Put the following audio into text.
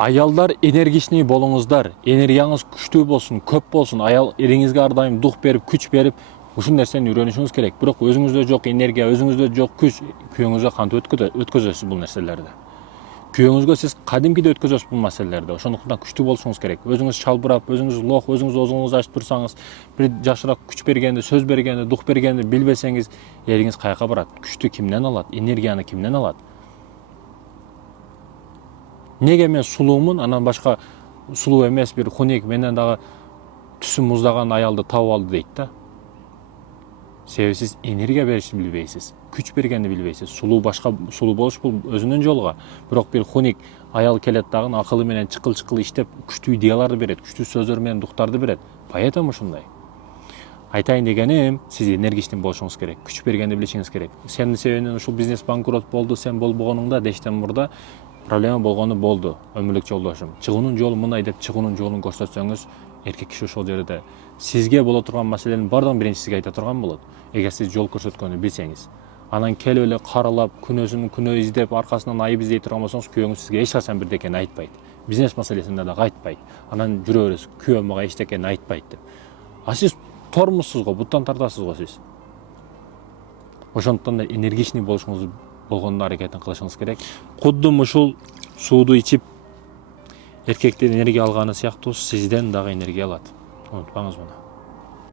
Аялдар энергичный болуңуздар, энергияңыз күчтүү болсун, көп болсун, аял эриңизге ар дайым дух берип, күч берип, ушул нерсени үйрөнүшүңүз керек. Бирок өзүңүздө жок энергия, өзүңүздө жок күч, күйөөңүзгө кантип өткөзөсүз бул нерселерди? Күйөөңүзгө сиз кадимкиде өткөзөсүз бул маселелерди. Ошондуктан күчтүү болушуңуз керек. Өзүңүз чалбырап, өзүңүз лох, өзүңүз оозуңузду ачып турсаңыз, бир жакшыраак күч бергенди, сөз бергенди, дух бергенди билбесеңиз, эриңиз каяка барат? Күчтү кимден алат? Энергияны кимден алат? Неге мен сулуумун, анан башка сулуу эмес бир хуник менден дагы түсү муздаган аялды табып алды дейт да. Себеби сиз энергия беришти билбейсиз, күч бергенди билбейсиз. Сулуу башка сулуу болуш бул өзүнүн жолуга. Бирок бир хуник аял келет дагы акылы менен чыкыл иштеп, күчтүү идеяларды берет, күчтүү сөздөр менен духтарды берет. Поэтому ушундай. Айтайын дегеним, сиз энергичный болушуңуз керек, күч бергенди билишиңиз керек. Сенин себебинен ушул бизнес банкрот болду, сен болбогонуңда дештен мурда проблема болгону болду. Өмүрлүк жолдошум. Чыгуунун жолу мындай деп чыгуунун жолун көрсөтсөңүз, эркек киши ошол жерде сизге боло турган маселенин бардыгын биринчи сизге айта турган болот. Эгер сиз жол көрсөткөнү билсеңиз. Анан келип эле каралап, күнөө издеп, аркасынан айып издей турган болсоңуз, күйөөңүз сизге эч качан бирдекени айтпайт. Бизнес маселесинде дагы айтпайт. Анан жүрө бересиз, күйөөм мага эчтекени айтпайт деп. А сиз тормузсуз го, буттан тартасыз го сиз. Ошондуктан да энергичный болгондо аракетин кылышыңыз керек. Кудду ушул сууду ичип эркектен энергия алганы сыяктуу сизден дагы энергия алат. Унутпаңыз муну.